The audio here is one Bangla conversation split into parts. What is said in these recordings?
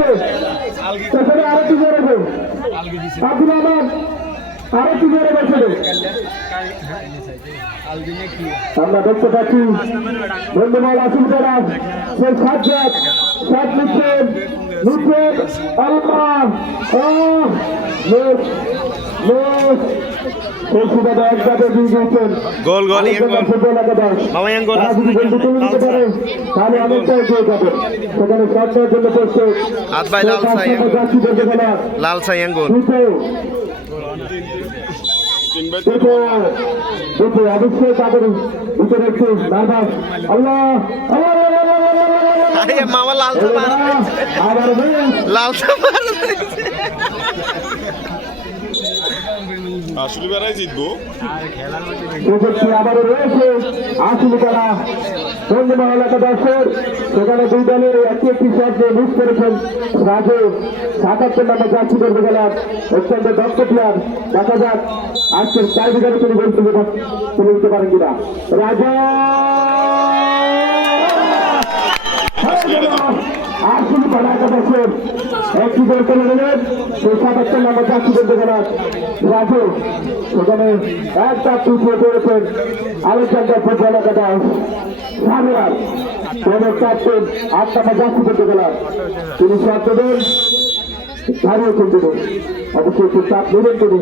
পেছনে আরেকটু জোরে গো আব্দুল রহমান আরেকটু জোরে পেছনে আমরা দেখতে পাচ্ছি বন্ধুমাল আসিম তারা সেই সাজ্জাদ সাত নিচ্ছেন নিচ্ছেন আল্লাহ গোল গোল মামা ইয়াং গোল তাহলে অনেকটা এগিয়ে যাবে সেখানে শর্টের জন্য প্রস্তুত হাত ভাই লাল সাই ইয়াং গোল অবশ্যই তাদের ভিতরে একটু নার্ভাস আল্লাহ মামা লাল লাল আসলে বেড়াই জিতবো আবারও রয়েছে আসলে তারা বন্ধুমহল একাদশের সেখানে দুই দলের একটি একটি শট মিস করেছেন রাজু ৭৭ নম্বর যাচ্ছি করবে গেলাম অত্যন্ত দক্ষ প্লেয়ার দেখা যাক আজকের ৪ বিঘারে তিনি গোল তুলে দিতে পারেন কিনা রাজা আসলে তারা একাদশের একটি গোল তুলে দিলেন সেই ৭৭ নম্বর যাচ্ছি করবে গেলাম রাজু সেখানে একটা পিছিয়ে পড়েছেন আলেকজান্ডার ফুটবল একাদশ সামিয়ার প্রধান ক্যাপ্টেন ৮ নম্বর যাচ্ছি করতে গেলাম তিনি শট দেবেন হারিয়েছেন তিনি অবশ্যই একটু চাপ নেবেন তিনি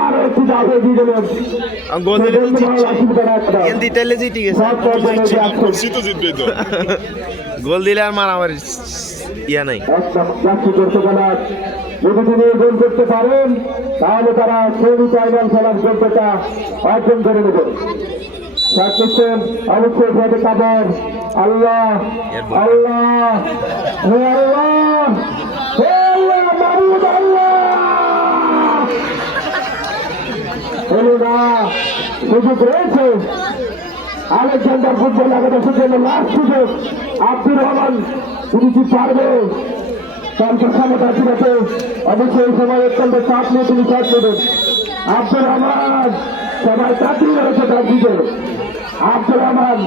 আর একটু যাবে দিয়ে দেবেন গোল দিলে আর মারামারি ইয়া নাই যদি তিনি গোল করতে পারেন তাহলে তারা সেমিফাইনাল খেলার যোগ্যতা অর্জন করে নেবেন অবশ্যই ভেবে কাবর আল্লাহ আল্লাহ হে আল্লাহ হে আল্লাহ মাহমুদ আল্লাহ সুযোগ রয়েছে আলেকজান্ডার ফুটবল একাদশের জন্য লাস্ট সুযোগ আব্দুর রহমান তিনি কি পারবে তার ক্ষমতা আছে অবশ্যই এই সময় অত্যন্ত চাপ নিয়ে তিনি শট নেবেন আব্দুর রহমান সবাই চাকরি রয়েছে তার দিকে আব্দুর রহমান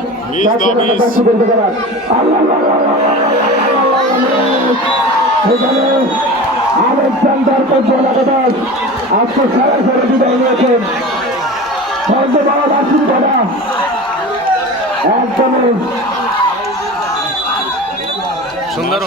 আলেকজান্ডার ফুটবল একাদশ আজকে সরাসরি বিদায় নিয়েছেন ধন্যবাদ আসিফ দাদা একদমই সুন্দর